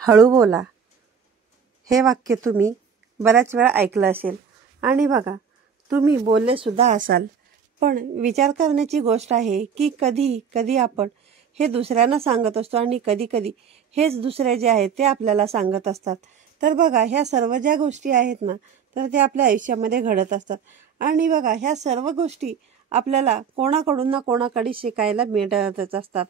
हळू बोला. हे वाक्य तुम्ही बऱ्याच वेळा ऐकलं असेल आणि बघा तुम्ही बोलले सुद्धा असाल, पण विचार करण्याची गोष्ट आहे की कधी कधी आपण हे दुसऱ्यांना सांगत असतो आणि कधी कधी हेच दुसरे जे आहेत ते आपल्याला सांगत असतात. तर बघा ह्या सर्व ज्या गोष्टी आहेत ना, तर ते आपल्या आयुष्यामध्ये घडत असतात आणि बघा ह्या सर्व गोष्टी आपल्याला कोणाकडून ना कोणाकडे शिकायला मिळतच असतात.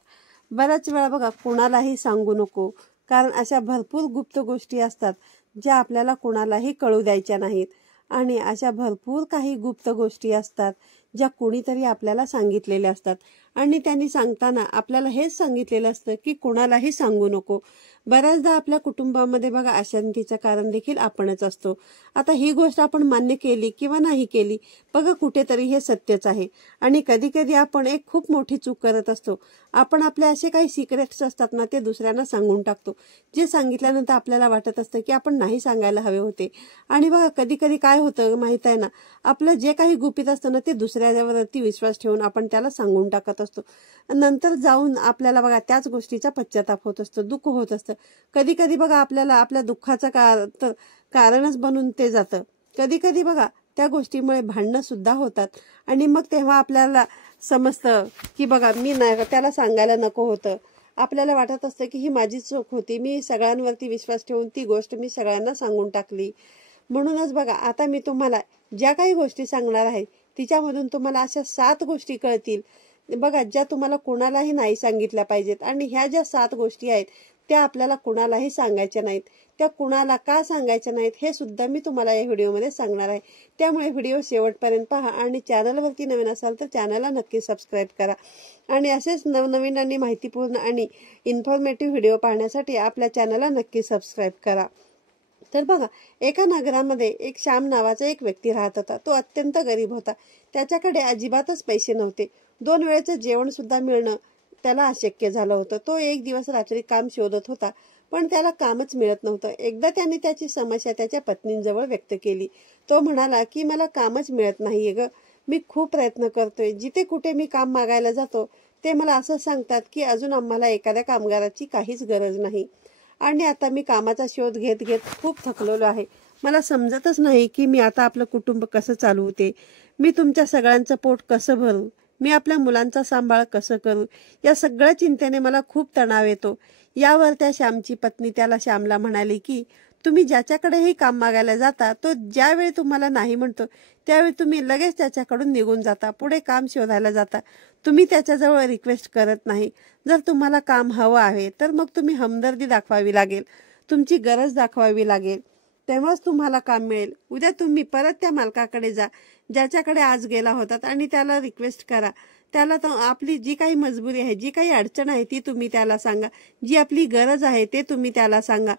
बऱ्याच वेळा बघा कोणालाही सांगू नको, कारण अशा भरपूर गुप्त गोष्टी असतात ज्या आपल्याला कोणालाही कळू द्यायच्या नाहीत आणि अशा भरपूर काही गुप्त गोष्टी असतात ज्या कोणीतरी आपल्याला सांगितलेल्या असतात आणि त्यांनी सांगताना आपल्याला हेच सांगितलेलं असतं की कोणालाही सांगू नको. बऱ्याचदा आपल्या कुटुंबामध्ये बघा अशांतीचं कारण देखील आपणच असतो. आता ही गोष्ट आपण मान्य केली किंवा नाही केली, बघा कुठेतरी हे सत्यच आहे आणि कधी कधी आपण एक खूप मोठी चूक करत असतो. आपण आपले असे काही सिक्रेट्स असतात ना, ते दुसऱ्यांना सांगून टाकतो, जे सांगितल्यानंतर आपल्याला वाटत असतं की आपण नाही सांगायला हवे होते. आणि बघा कधी कधी काय होतं माहित आहे ना, आपलं जे काही गुपित असतं ना ते दुसऱ्यावरती विश्वास ठेवून आपण त्याला सांगून टाकत असतो. नंतर जाऊन आपल्याला बघा त्याच गोष्टीचा पश्चाताप होत असतो, दुःख होत असतं. कधी कधी बघा आपल्याला आपल्या दुःखाचं कारणच बनून ते जातं. कधी कधी बघा त्या गोष्टीमुळे भांडणं सुद्धा होतात आणि मग तेव्हा आपल्याला समजतं की बघा मी नाही त्याला सांगायला नको होतं. आपल्याला वाटत असतं की ही माझी चूक होती, मी सगळ्यांवरती विश्वास ठेवून ती गोष्ट मी सगळ्यांना सांगून टाकली. म्हणूनच बघा आता मी तुम्हाला ज्या काही गोष्टी सांगणार आहे तिच्यामधून तुम्हाला अशा 7 गोष्टी कळतील बघा, ज्या तुम्हाला कोणालाही नाही सांगितल्या पाहिजेत. आणि ह्या ज्या 7 गोष्टी आहेत त्या आपल्याला कुणालाही सांगायच्या नाहीत. त्या कुणाला का सांगायच्या नाहीत हे सुद्धा मी तुम्हाला या व्हिडिओमध्ये सांगणार आहे. त्यामुळे व्हिडिओ शेवटपर्यंत पहा आणि चॅनलवरती नवीन असाल तर चॅनलला नक्की सबस्क्राईब करा आणि असेच नवनवीन आणि माहितीपूर्ण आणि इन्फॉर्मेटिव्ह व्हिडिओ पाहण्यासाठी आपल्या चॅनलला नक्की सबस्क्राईब करा. तर बघा एका नगरामध्ये एक श्याम नावाचा एक व्यक्ती राहत होता. तो अत्यंत गरीब होता. त्याच्याकडे अजिबातच पैसे नव्हते. 2 वेळेचं जेवण सुद्धा मिळणं त्याला अशक्य झालं होतं. तो एक दिवस रात्री काम शोधत होता, पण त्याला कामच मिळत नव्हतं. एकदा त्याने त्याची समस्या त्याच्या पत्नींजवळ व्यक्त केली. तो म्हणाला की मला कामच मिळत नाहीये ग, मी खूप प्रयत्न करतोय. जिथे कुठे मी काम मागायला जातो ते मला असं सांगतात की अजून आम्हाला एखाद्या कामगाराची काहीच गरज नाही आणि आता मी कामाचा शोध घेत घेत खूप थकलेलो आहे. मला समजतच नाही की मी आता आपलं कुटुंब कसं चालवते, मी तुमच्या सगळ्यांचं पोट कसं भरू, मी आपल्या मुलांचा सांभाळ कसं करू, या सगळ्या चिंतेने मला खूप तणाव येतो. यावर त्या श्यामची पत्नी त्याला श्यामला म्हणाली की तुम्ही ज्याच्याकडेही काम मागायला जाता तो ज्यावेळी तुम्हाला नाही म्हणतो त्यावेळी तुम्ही लगेच त्याच्याकडून निघून जाता, पुढे काम शोधायला जाता. तुम्ही त्याच्याजवळ रिक्वेस्ट करत नाही. जर तुम्हाला काम हवं आहे तर मग तुम्ही हमदर्दी दाखवावी लागेल, तुमची गरज दाखवावी लागेल, तेव्हाच तुम्हाला काम मिळेल. उद्या तुम्ही परत त्या मालकाकडे जा ज्याच्याकडे आज गेला होतात आणि त्याला रिक्वेस्ट करा. त्याला आपली जी काही मजबुरी आहे, जी काही अडचण आहे ती तुम्ही त्याला सांगा, जी आपली गरज आहे ते तुम्ही त्याला सांगा.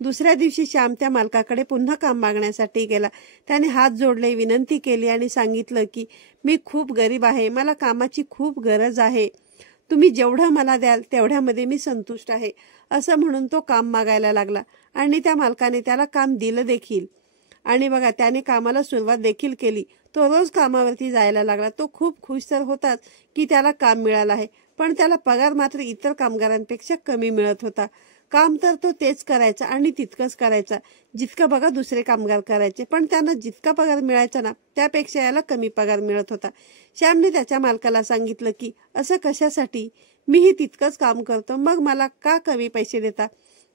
दुसऱ्या दिवशी श्याम त्या मालकाकडे पुन्हा काम मागण्यासाठी गेला. त्याने हात जोडले, विनंती केली आणि सांगितलं की मी खूप गरीब आहे, मला कामाची खूप गरज आहे, तुम्ही जेवढं मला द्याल तेवढ्यामध्ये मी संतुष्ट आहे, असं म्हणून तो काम मागायला लागला आणि त्या मालकाने त्याला काम दिलं देखील. आणि बघा त्याने कामाला सुरुवात देखील केली. तो रोज कामावरती जायला लागला. तो खूप खुश तर होताच की त्याला काम मिळालं आहे, पण त्याला पगार मात्र इतर कामगारांपेक्षा कमी मिळत होता. काम तर तो तेच करायचा आणि तितकंच करायचा जितकं बघा दुसरे कामगार करायचे, पण त्यांना जितका पगार मिळायचा ना त्यापेक्षा याला कमी पगार मिळत होता. श्यामने त्याच्या मालकाला सांगितलं की असं कशासाठी, मीही तितकंच काम करतो, मग मला का कमी पैसे देता.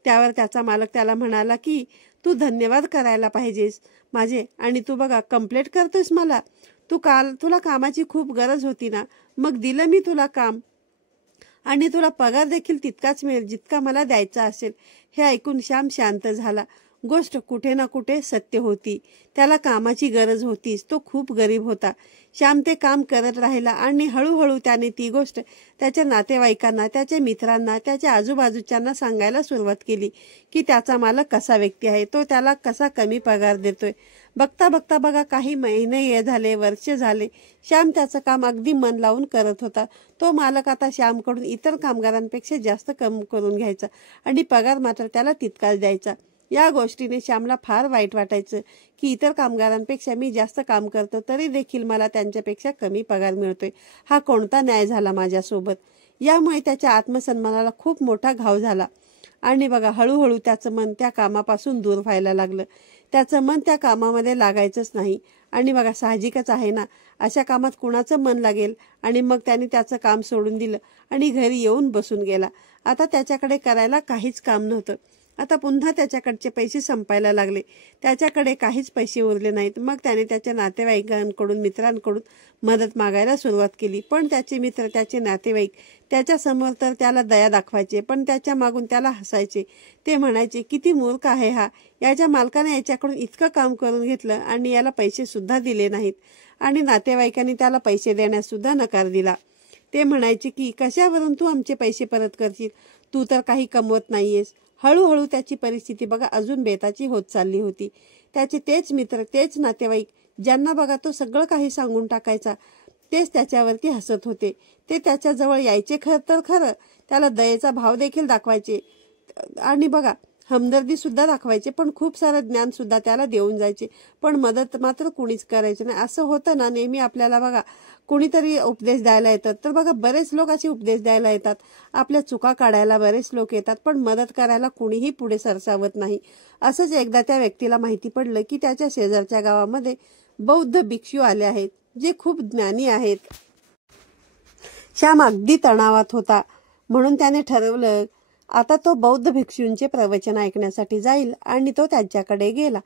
त्यावर त्याचा मालक त्याला म्हणाला की तू धन्यवाद करायला पाहिजेस माझे, आणि तू बघा कंप्लेंट करतोयस मला. तुला कामाची खूप गरज होती ना, मग दिलं मी तुला काम आणि तुला पगार देखील तितकाच मिळेल जितका मला द्यायचा असेल. हे ऐकून श्याम शांत झाला. गोष्ट कुठे ना कुठे सत्य होती. त्याला कामाची गरज होतीच. तो खूप गरीब होता. श्याम ते काम करत राहिला आणि हळूहळू त्याने ती गोष्ट त्याच्या नातेवाईकांना, त्याच्या मित्रांना, त्याच्या आजूबाजूच्यांना सांगायला सुरुवात केली की त्याचा मालक कसा व्यक्ती आहे, तो त्याला कसा कमी पगार देतोय. बघता बघता बघा काही महिने झाले, वर्ष झाले. श्याम त्याचं काम अगदी मन लावून करत होता. तो मालक आता श्यामकडून इतर कामगारांपेक्षा जास्त कम करून घ्यायचा आणि पगार मात्र त्याला तितकाच द्यायचा. या गोष्टीने श्यामला फार वाईट वाटायचं की इतर कामगारांपेक्षा मी जास्त काम करतो तरी देखील मला त्यांच्यापेक्षा कमी पगार मिळतोय. हा कोणता न्याय झाला माझ्यासोबत. यामुळे त्याच्या आत्मसन्मानाला खूप मोठा घाव झाला आणि बघा हळूहळू त्याचं मन त्या कामापासून दूर व्हायला लागलं. त्याचं मन त्या कामामध्ये लागायचंच नाही. आणि बघा साहजिकच आहे ना, अशा कामात कुणाचं मन लागेल. आणि मग त्याने त्याचं काम सोडून दिलं आणि घरी येऊन बसून गेला. आता त्याच्याकडे करायला काहीच काम नव्हतं. आता पुन्हा त्याच्याकडचे पैसे संपायला लागले. त्याच्याकडे काहीच पैसे उरले नाहीत. मग त्याने त्याच्या नातेवाईकांकडून, मित्रांकडून मदत मागायला सुरुवात केली. पण त्याचे मित्र, त्याचे नातेवाईक त्याच्यासमोर तर त्याला दया दाखवायचे, पण त्याच्या मागून त्याला हसायचे. ते म्हणायचे, किती मूर्ख आहे हा, याच्या मालकाने याच्याकडून इतकं काम करून घेतलं आणि याला पैसे सुद्धा दिले नाहीत. आणि नातेवाईकांनी त्याला पैसे देण्यास सुद्धा नकार दिला. ते म्हणायचे की कशावरून तू आमचे पैसे परत करशील, तू तर काही कमवत नाहीयेस. हळूहळू त्याची परिस्थिती बघा अजून बेताची होत चालली होती. त्याचे तेच मित्र, तेच नातेवाईक, ज्यांना बघा तो सगळं काही सांगून टाकायचा, तेच त्याच्यावरती हसत होते. ते त्याच्याजवळ यायचे खरं, त्याला दयेचा भाव देखील दाखवायचे आणि बघा हमदर्दी सुद्धा दाखवायचे, पण खूप सारं ज्ञान सुद्धा त्याला देऊन जायचे. पण मदत मात्र कुणीच करायचे नाही. असं होतं ना नेहमी आपल्याला बघा, कुणीतरी उपदेश द्यायला येतात, तर बघा बरेच लोक असे उपदेश द्यायला येतात, आपल्या चुका काढायला बरेच लोक येतात, पण मदत करायला कुणीही पुढे सरसावत नाही. असंच एकदा त्या व्यक्तीला माहिती पडलं की त्याच्या शेजारच्या गावामध्ये बौद्ध भिक्षू आले आहेत, जे खूप ज्ञानी आहेत. श्याम अगदी तणावात होता, म्हणून त्याने ठरवलं आता तो बौद्ध भिक्षूंचे प्रवचन ऐकण्यासाठी जाईल. आणि तो त्यांच्याकडे गेला.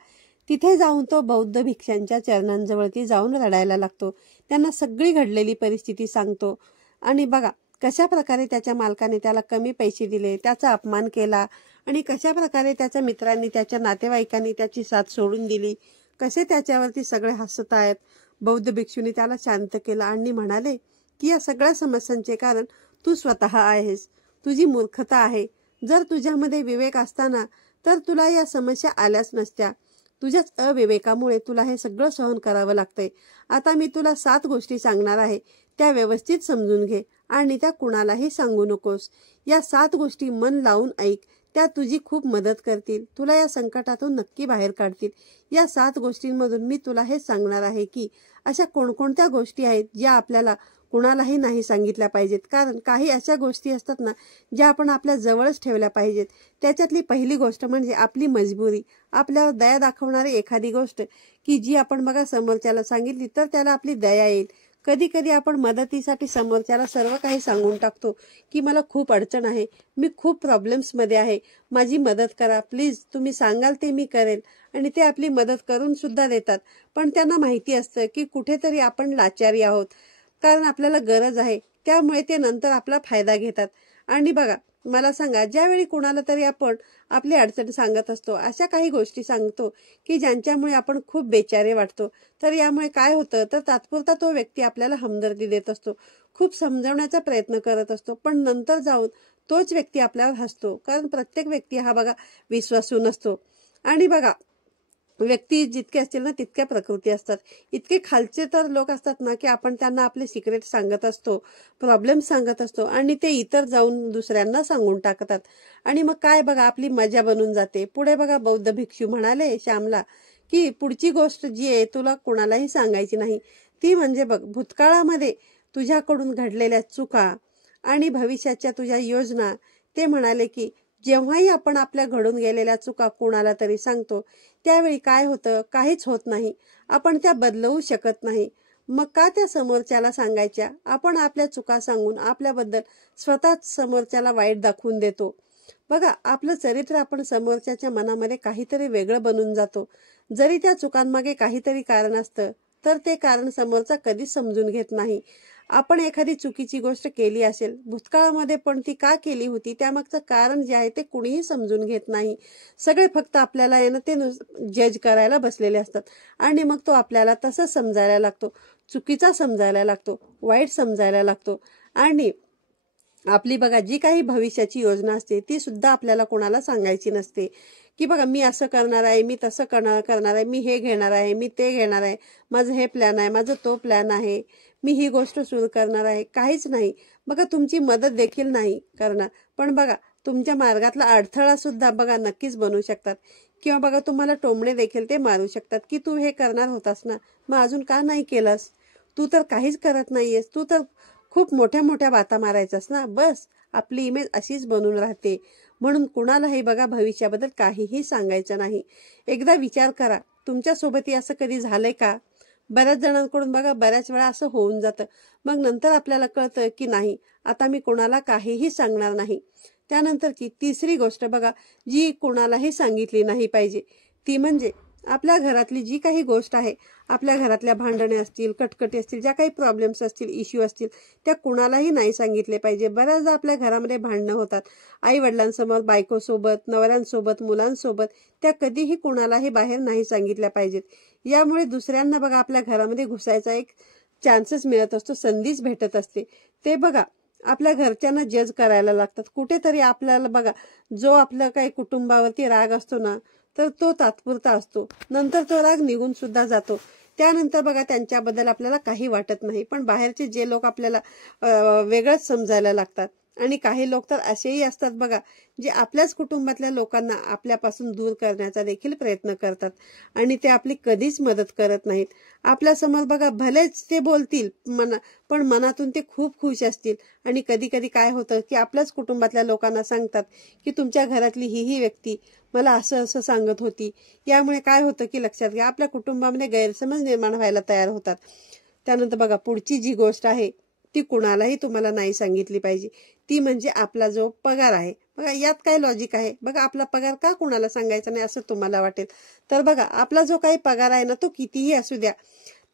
तिथे जाऊन तो बौद्ध भिक्षांच्या चरणांजवळती जाऊन रडायला लागतो. त्यांना सगळी घडलेली परिस्थिती सांगतो. आणि बघा कशा प्रकारे त्याच्या मालकाने त्याला कमी पैसे दिले, त्याचा अपमान केला, आणि कशा प्रकारे त्याच्या मित्रांनी, त्याच्या नातेवाईकांनी त्याची साथ सोडून दिली, कसे त्याच्यावरती सगळे हसत आहेत. बौद्ध भिक्षूंनी त्याला शांत केलं आणि म्हणाले की या सगळ्या समस्यांचे कारण तू स्वतः आहेस, तुझी मूर्खता आहे. जर तुझ्यामध्ये विवेक असताना तर तुला या समस्या आल्याच नसत्या. तुझ्याच अविवेकामुळे तुला हे सगळं सहन करावं लागतंय. आता मी तुला 7 गोष्टी सांगणार आहे, त्या व्यवस्थित समजून घे आणि त्या कुणालाही सांगू नकोस. या 7 गोष्टी मन लावून ऐक, त्या तुझी खूप मदत करतील, तुला या संकटातून नक्की बाहेर काढतील. या 7 गोष्टींमधून मी तुला हे सांगणार आहे की अशा कोणकोणत्या गोष्टी आहेत ज्या आपल्याला कुणालाही नाही सांगितल्या पाहिजेत. कारण काही अशा गोष्टी असतात ना ज्या आपण आपल्या जवळच ठेवल्या पाहिजेत. त्याच्यातली पहिली गोष्ट म्हणजे आपली मजबुरी, आपल्यावर दया दाखवणारी एखादी गोष्ट की जी आपण बघा समोरच्याला सांगितली तर त्याला आपली दया येईल. कधी कधी आपण मदतीसाठी समोरच्याला सर्व काही सांगून टाकतो की मला खूप अडचण आहे, मी खूप प्रॉब्लेम्समध्ये आहे, माझी मदत करा प्लीज, तुम्ही सांगाल ते मी करेल. आणि ते आपली मदत करून सुद्धा देतात. पण त्यांना माहिती असतं की कुठेतरी आपण लाचारी आहोत, कारण आपल्याला गरज आहे, त्यामुळे ते नंतर आपला फायदा घेतात. आणि बघा मला सांगा, ज्यावेळी कुणाला तरी आपण आपली अडचण सांगत असतो, अशा काही गोष्टी सांगतो की ज्यांच्यामुळे आपण खूप बेचारे वाटतो, तर यामुळे काय होतं तर तात्पुरता तो व्यक्ती आपल्याला हमदर्दी देत असतो, खूप समजावण्याचा प्रयत्न करत असतो, पण नंतर जाऊन तोच व्यक्ती आपल्यावर हसतो. कारण प्रत्येक व्यक्ती हा बघा विश्वासू नसतो. आणि बघा व्यक्ती जितके असतील ना तितक्या प्रकृती असतात. इतके खालचे तर लोक असतात ना की आपण त्यांना आपले सिक्रेट सांगत असतो, प्रॉब्लेम सांगत असतो, आणि ते इतर जाऊन दुसऱ्यांना सांगून टाकतात. आणि मग काय बघा आपली मजा बनून जाते. पुढे बघा बौद्ध भिक्षू म्हणाले श्यामला की पुढची गोष्ट जी आहे तुला कोणालाही सांगायची नाही. ती म्हणजे बघ भूतकाळामध्ये तुझ्याकडून घडलेल्या चुका आणि भविष्याच्या तुझ्या योजना. ते म्हणाले की जेव्हाही आपण आपल्या घडून गेलेल्या चुका कोणाला तरी सांगतो त्यावेळी काय होतं, काहीच होत नाही, आपण त्या बदलवू शकत नाही. मग का त्या समोरच्याला सांगायच्या? आपण आपल्या चुका सांगून आपल्याबद्दल स्वतःच समोरच्याला वाईट दाखवून देतो. बघा आपलं चरित्र आपण समोरच्याच्या मनामध्ये काहीतरी वेगळं बनून जातो. जरी त्या चुकांमागे काहीतरी कारण असतं तर ते कारण समोरचा कधीच समजून घेत नाही. आपण एखादी चुकीची गोष्ट केली असेल भूतकाळामध्ये, पण ती का केली होती त्यामागचं कारण जे आहे ते कुणीही समजून घेत नाही. सगळे फक्त आपल्याला ते जज करायला बसलेले असतात. आणि मग तो आपल्याला तसं समजायला लागतो, चुकीचा समजायला लागतो, वाईट समजायला लागतो. आणि आपली बघा जी काही भविष्याची योजना असते ती सुद्धा आपल्याला कोणाला सांगायची नसते. की बघा मी असं करणार आहे, मी तसं करणार आहे, मी हे घेणार आहे, मी ते घेणार आहे, माझं हे प्लॅन आहे, माझं तो प्लॅन आहे, मी ही गोष्ट सुरू करणार आहे, काहीच नाही. बघा तुमची मदत देखील नाही करणार, पण बघा तुमच्या मार्गातला अडथळा सुद्धा बघा नक्कीच बनवू शकतात. किंवा बघा तुम्हाला टोमणे देखील ते मारू शकतात की तू हे करणार होतास ना, मग अजून का नाही केलंस, तू तर काहीच करत नाहीयेस, तू तर खूप मोठ्या मोठ्या बाता मारायचास ना. बस आपली इमेज अशीच बनून राहते. म्हणून कुणालाही बघा भविष्याबद्दल काहीही सांगायचं नाही. एकदा विचार करा, तुमच्यासोबतही असं कधी झालंय का? बऱ्याच जणांकडून बघा बऱ्याच वेळा असं होऊन जातं. मग नंतर आपल्याला कळतं की नाही, आता मी कोणाला काहीही सांगणार नाही. त्यानंतरची तिसरी गोष्ट बघा, जी कोणालाही सांगितली नाही पाहिजे, ती म्हणजे आपल्या घरातली जी काही गोष्ट आहे, आपल्या घरातल्या भांडणे असतील, कटकटी असतील, ज्या काही प्रॉब्लेम्स असतील, इश्यू असतील, त्या कुणालाही नाही सांगितले पाहिजे. बऱ्याचदा आपल्या घरामध्ये भांडणं होतात, आई वडिलांसमोर, बायकोसोबत, नवऱ्यांसोबत, मुलांसोबत. त्या कधीही कुणालाही बाहेर नाही सांगितल्या पाहिजेत. यामुळे दुसऱ्यांना बघा आपल्या घरामध्ये घुसायचा एक चान्सेस मिळत असतो, संधीच भेटत असते. ते बघा आपल्या घरच्यांना जज करायला लागतात. कुठेतरी आपल्याला बघा जो आपला काही कुटुंबावरती राग असतो ना, तर तो तात्पुरता असतो, नंतर तो राग निघून सुद्धा जातो. त्यानंतर बघा त्यांच्याबद्दल आपल्याला काही वाटत नाही. पण बाहेरचे जे लोक आपल्याला वेगळंच समजायला लागतात. आणि काही लोक तर असेही असतात बघा, जे आपल्याच कुटुंबातल्या लोकांना आपल्यापासून दूर करण्याचा देखील प्रयत्न करतात आणि ते आपली कधीच मदत करत नाहीत. आपल्यासमोर बघा भलेच ते बोलतील पण मनातून ते खूप खुश असतील. आणि कधी कधी काय होतं की आपल्याच कुटुंबातल्या लोकांना सांगतात की तुमच्या घरातली ही व्यक्ती मला असं असं सांगत होती. यामुळे काय होतं की लक्षात घ्या, आपल्या कुटुंबामध्ये गैरसमज निर्माण व्हायला तयार होतात. त्यानंतर बघा पुढची जी गोष्ट आहे ती कुणालाही तुम्हाला नाही सांगितली पाहिजे, ती म्हणजे आपला जो पगार आहे. बघा यात काय लॉजिक आहे? बघा आपला पगार का कुणाला सांगायचा नाही असं तुम्हाला वाटेल? तर बघा आपला जो काही पगार आहे ना, तो कितीही असू द्या,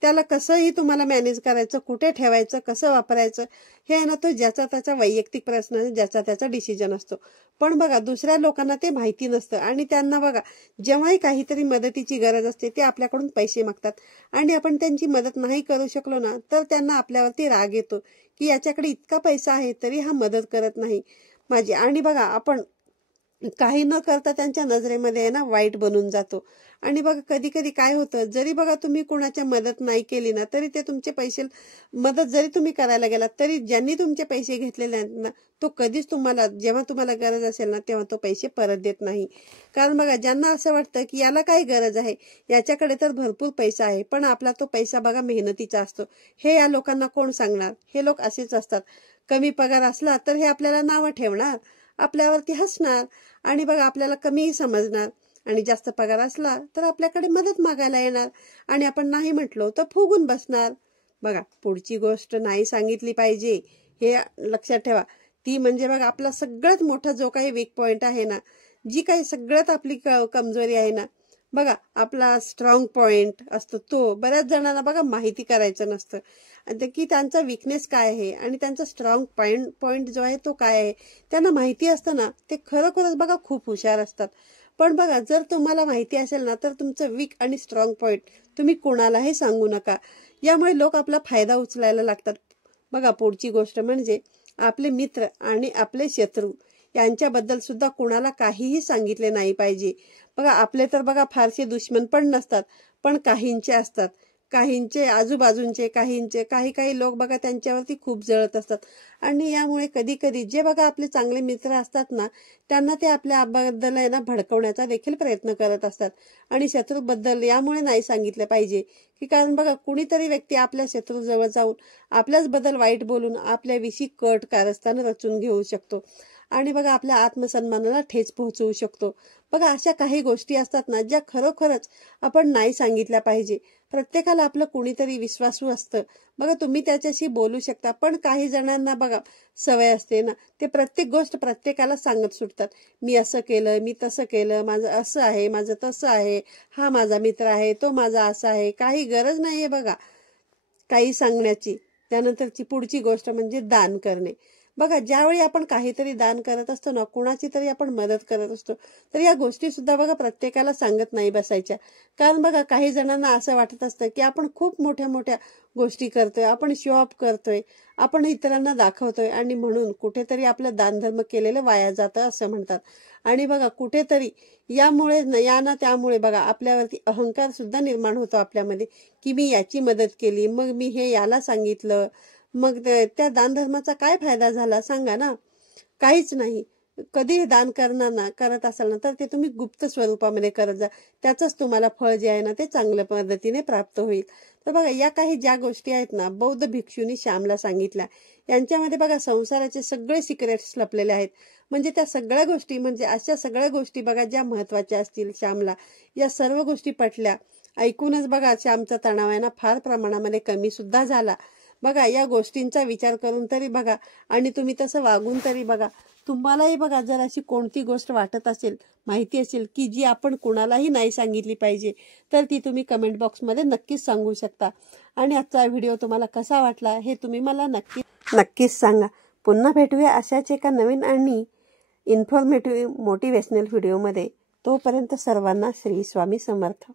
त्याला कसंही तुम्हाला मॅनेज करायचं, कुठे ठेवायचं, कसं वापरायचं, हे आहे ना, तो ज्याचा त्याचा वैयक्तिक प्रश्न, ज्याचा त्याचा डिसिजन असतो. पण बघा दुसऱ्या लोकांना ते माहिती नसतं आणि त्यांना बघा जेव्हाही काहीतरी मदतीची गरज असते ते आपल्याकडून पैसे मागतात आणि आपण त्यांची मदत नाही करू शकलो ना, तर त्यांना आपल्यावरती राग येतो की याच्याकडे इतका पैसा आहे तरी हा मदत करत नाही माझी. आणि बघा आपण काही न करता त्यांच्या नजरेमध्ये ना वाईट बनून जातो. आणि बघा कधी कधी काय होतं, जरी बघा तुम्ही कोणाच्या मदत नाही केली ना, तरी ते तुमचे पैसे मदत जरी तुम्ही करायला गेलात तरी ज्यांनी तुमचे पैसे घेतलेले आहेत ना, तो कधीच तुम्हाला जेव्हा तुम्हाला गरज असेल ना तेव्हा तो पैसे परत देत नाही. कारण बघा ज्यांना असं वाटतं की याला काय गरज आहे, याच्याकडे तर भरपूर पैसा आहे, पण आपला तो पैसा बघा मेहनतीचा असतो, हे या लोकांना कोण सांगणार? हे लोक असेच असतात. कमी पगार असला तर हे आपल्याला नावं ठेवणार, आपल्यावरती हसणार आणि बघा आपल्याला कमीही समजणार. आणि जास्त पगार असला तर आपल्याकडे मदत मागायला येणार आणि आपण नाही म्हटलो तर फुगून बसणार. बघा पुढची गोष्ट नाही सांगितली पाहिजे, हे लक्षात ठेवा. ती म्हणजे बघा आपला सगळ्यात मोठा जो काही वीक पॉइंट आहे ना, जी काही सगळ्यात आपली कमजोरी आहे ना, बघा आपला स्ट्रॉंग पॉइंट असतो, तो बऱ्याच जणांना बघा माहिती करायचं नसतं की त्यांचा विकनेस काय आहे आणि त्यांचा स्ट्रॉंग पॉइंट जो आहे तो काय आहे. त्यांना माहिती असतं ना, ते खरोखरच बघा खूप हुशार असतात. पण बघा जर तुम्हाला माहिती असेल ना, तर तुमचं वीक आणि स्ट्रॉंग पॉइंट तुम्ही कोणालाही सांगू नका. यामुळे लोक आपला फायदा उचलायला लागतात. बघा पुढची गोष्ट म्हणजे आपले मित्र आणि आपले शत्रू यांच्याबद्दल सुद्धा कोणाला काहीही सांगितले नाही पाहिजे. बघा आपले तर बघा फारसे दुश्मन पण नसतात, पण काहींचे असतात, काहींचे आजूबाजूंचे, काही काही लोक बघा त्यांच्यावरती खूप जळत असतात. आणि यामुळे कधी कधी जे बघा आपले चांगले मित्र असतात ना, त्यांना ते आपल्याबद्दल आहे ना भडकवण्याचा देखील प्रयत्न करत असतात. आणि शत्रूबद्दल यामुळे नाही सांगितलं पाहिजे की कारण बघा कुणीतरी व्यक्ती आपल्या शत्रूजवळ जाऊन आपल्याच बद्दल वाईट बोलून आपल्याविषयी कट कारस्थान रचून घेऊ शकतो आणि बघा आपल्या आत्मसन्मानाला ठेच पोहोचवू शकतो. बघा अशा काही गोष्टी असतात ना, ज्या खरोखरच आपण नाही सांगितल्या पाहिजे. प्रत्येकाला आपलं कुणीतरी विश्वासू असतं बघा, तुम्ही त्याच्याशी बोलू शकता, पण काही जणांना बघा सवय असते ना, ते प्रत्येक गोष्ट प्रत्येकाला सांगत सुटतात. मी असं केलं, मी तसं केलं, माझं असं आहे, माझं तसं आहे, हा माझा मित्र आहे, तो माझा असा आहे. काही गरज नाहीये बघा काही सांगण्याची. त्यानंतरची पुढची गोष्ट म्हणजे दान करणे. बघा ज्यावेळी आपण काहीतरी दान करत असतो ना, कुणाची तरी आपण मदत करत असतो, तर या गोष्टी सुद्धा बघा प्रत्येकाला सांगत नाही बसायच्या. कारण बघा काही जणांना असं वाटत असतं की आपण खूप मोठ्या मोठ्या गोष्टी करतोय, आपण शो ऑफ करतोय, आपण इतरांना दाखवतोय आणि म्हणून कुठेतरी आपलं दानधर्म केलेलं वाया जातं असं म्हणतात. आणि बघा कुठेतरी यामुळे त्यामुळे बघा आपल्यावरती अहंकार सुद्धा निर्माण होतो आपल्यामध्ये की मी याची मदत केली, मग मी हे याला सांगितलं, मग त्या दानधर्माचा काय फायदा झाला सांगा ना? काहीच नाही. कधी हे दान करत असाल ना तर ते तुम्ही गुप्त स्वरूपामध्ये करत जा. त्याचंच तुम्हाला फळ जे आहे ना ते चांगल्या पद्धतीने प्राप्त होईल. तर बघा, या काही ज्या गोष्टी आहेत ना बौद्ध भिक्षूंनी श्यामला सांगितल्या, यांच्यामध्ये बघा संसाराचे सगळे सिक्रेट्स लपलेले आहेत. म्हणजे त्या सगळ्या गोष्टी, म्हणजे अशा सगळ्या गोष्टी बघा ज्या महत्वाच्या असतील श्यामला, या सर्व गोष्टी पटल्या. ऐकूनच बघा श्यामचा तणाव आहे ना फार प्रमाणामध्ये कमी सुद्धा झाला. बघा, या गोष्टींचा विचार करून तरी बघा आणि तुम्ही तसं वागून तरी बघा. तुम्हालाही बघा जर अशी कोणती गोष्ट वाटत असेल, माहिती असेल की जी आपण कुणालाही नाही सांगितली पाहिजे, तर ती तुम्ही कमेंट बॉक्समध्ये नक्कीच सांगू शकता. आणि आजचा व्हिडिओ तुम्हाला कसा वाटला हे तुम्ही मला नक्कीच सांगा. पुन्हा भेटूया अशाच एका नवीन आणि इन्फॉर्मेटिव्ह मोटिवेशनल व्हिडिओमध्ये. तोपर्यंत सर्वांना श्री स्वामी समर्थ.